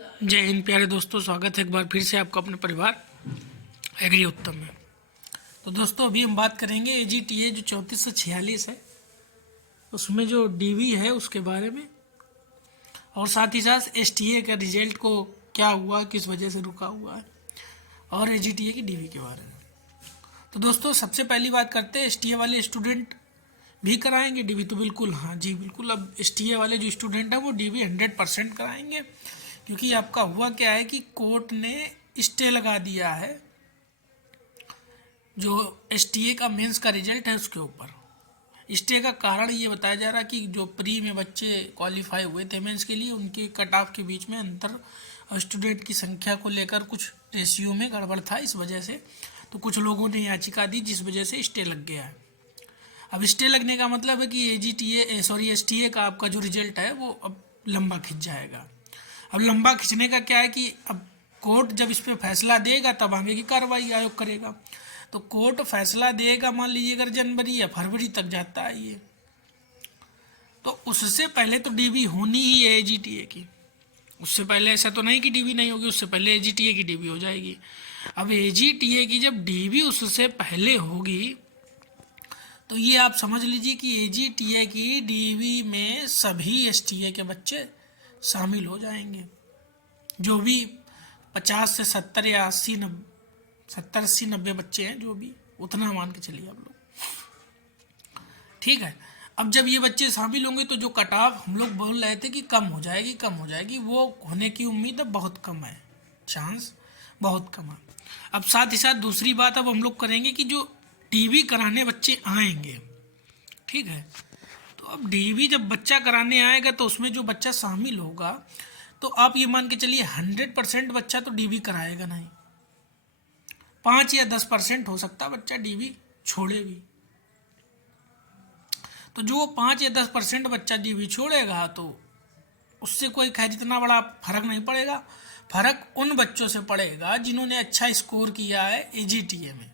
जय हिंद प्यारे दोस्तों, स्वागत है एक बार फिर से आपका अपने परिवार एग्री उत्तम में। तो दोस्तों अभी हम बात करेंगे AGTA जो 34 से 46 है उसमें जो DV है उसके बारे में, और साथ ही साथ STA का रिजल्ट को क्या हुआ, किस वजह से रुका हुआ है, और AGTA की DV के बारे में। तो दोस्तों सबसे पहली बात करते हैं STA वाले स्टूडेंट भी कराएंगे DV? तो बिल्कुल, हाँ जी बिल्कुल। अब STA वाले जो स्टूडेंट हैं वो DV 100% कराएंगे, क्योंकि आपका हुआ क्या है कि कोर्ट ने स्टे लगा दिया है जो STA का मेंस का रिजल्ट है उसके ऊपर। स्टे का कारण ये बताया जा रहा है कि जो प्री में बच्चे क्वालिफाई हुए थे मेंस के लिए, उनके कट ऑफ के बीच में अंतर स्टूडेंट की संख्या को लेकर कुछ रेशियो में गड़बड़ था, इस वजह से तो कुछ लोगों ने याचिका दी जिस वजह से स्टे लग गया है। अब स्टे लगने का मतलब है कि STA का आपका जो रिजल्ट है वो अब लंबा खिंच जाएगा। अब लंबा खिंचने का क्या है कि अब कोर्ट जब इस पर फैसला देगा तब आगे की कार्रवाई आयोग करेगा। तो कोर्ट फैसला देगा, मान लीजिए अगर जनवरी या फरवरी तक जाता है ये, तो उससे पहले तो DV होनी ही है AGTA की। उससे पहले ऐसा तो नहीं कि DV नहीं होगी, उससे पहले AGTA की DV हो जाएगी। अब AGTA की जब DV उससे पहले होगी तो ये आप समझ लीजिए कि AGTA की DV में सभी STA के बच्चे शामिल हो जाएंगे, जो भी 50 से 70 या 80 90 बच्चे हैं, जो भी उतना मान के चलिए आप लोग, ठीक है। अब जब ये बच्चे शामिल होंगे तो जो कट ऑफ हम लोग बोल रहे थे कि कम हो जाएगी, वो होने की उम्मीद अब बहुत कम है, चांस बहुत कम है। अब साथ ही साथ दूसरी बात अब हम लोग करेंगे कि जो DV कराने बच्चे आएंगे, ठीक है, तो अब DV जब बच्चा कराने आएगा तो उसमें जो बच्चा शामिल होगा, तो आप ये मान के चलिए 100% बच्चा तो DV कराएगा नहीं, 5 या 10% हो सकता है बच्चा DV छोड़े भी। तो जो 5 या 10% बच्चा DV छोड़ेगा तो उससे कोई खैर इतना बड़ा फर्क नहीं पड़ेगा। फर्क उन बच्चों से पड़ेगा जिन्होंने अच्छा स्कोर किया है AGTA में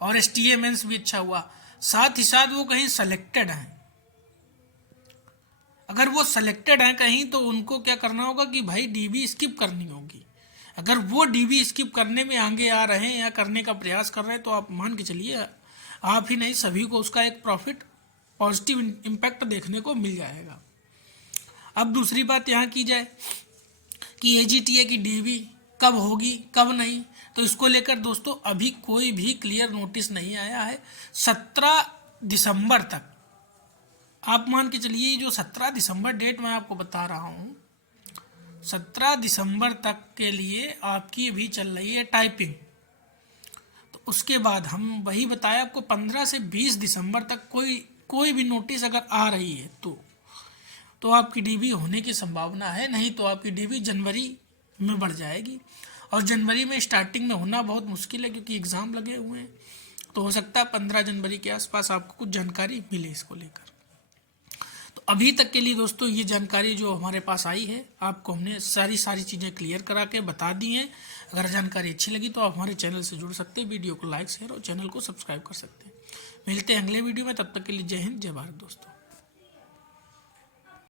और STA मेंस भी अच्छा हुआ, साथ ही साथ वो कहीं सेलेक्टेड हैं। अगर वो सेलेक्टेड हैं कहीं तो उनको क्या करना होगा कि भाई DV स्किप करनी होगी। अगर वो DV स्किप करने में आगे आ रहे हैं या करने का प्रयास कर रहे हैं तो आप मान के चलिए आप ही नहीं सभी को उसका एक पॉजिटिव इम्पैक्ट देखने को मिल जाएगा। अब दूसरी बात यहाँ की जाए कि AGTA की DV कब होगी कब नहीं, तो इसको लेकर दोस्तों अभी कोई भी क्लियर नोटिस नहीं आया है। 17 दिसंबर तक आप मान के चलिए, जो 17 दिसंबर डेट मैं आपको बता रहा हूँ, 17 दिसंबर तक के लिए आपकी भी चल रही है टाइपिंग। तो उसके बाद हम वही बताया आपको 15 से 20 दिसंबर तक कोई भी नोटिस अगर आ रही है तो आपकी DV होने की संभावना है, नहीं तो आपकी DV जनवरी में बढ़ जाएगी। और जनवरी में स्टार्टिंग में होना बहुत मुश्किल है क्योंकि एग्ज़ाम लगे हुए हैं, तो हो सकता है 15 जनवरी के आसपास आपको कुछ जानकारी मिले इसको लेकर। तो अभी तक के लिए दोस्तों ये जानकारी जो हमारे पास आई है आपको हमने सारी चीज़ें क्लियर करा के बता दी हैं। अगर जानकारी अच्छी लगी तो आप हमारे चैनल से जुड़ सकते हैं, वीडियो को लाइक शेयर और चैनल को सब्सक्राइब कर सकते हैं। मिलते हैं अगले वीडियो में, तब तक के लिए जय हिंद जय भारत दोस्तों।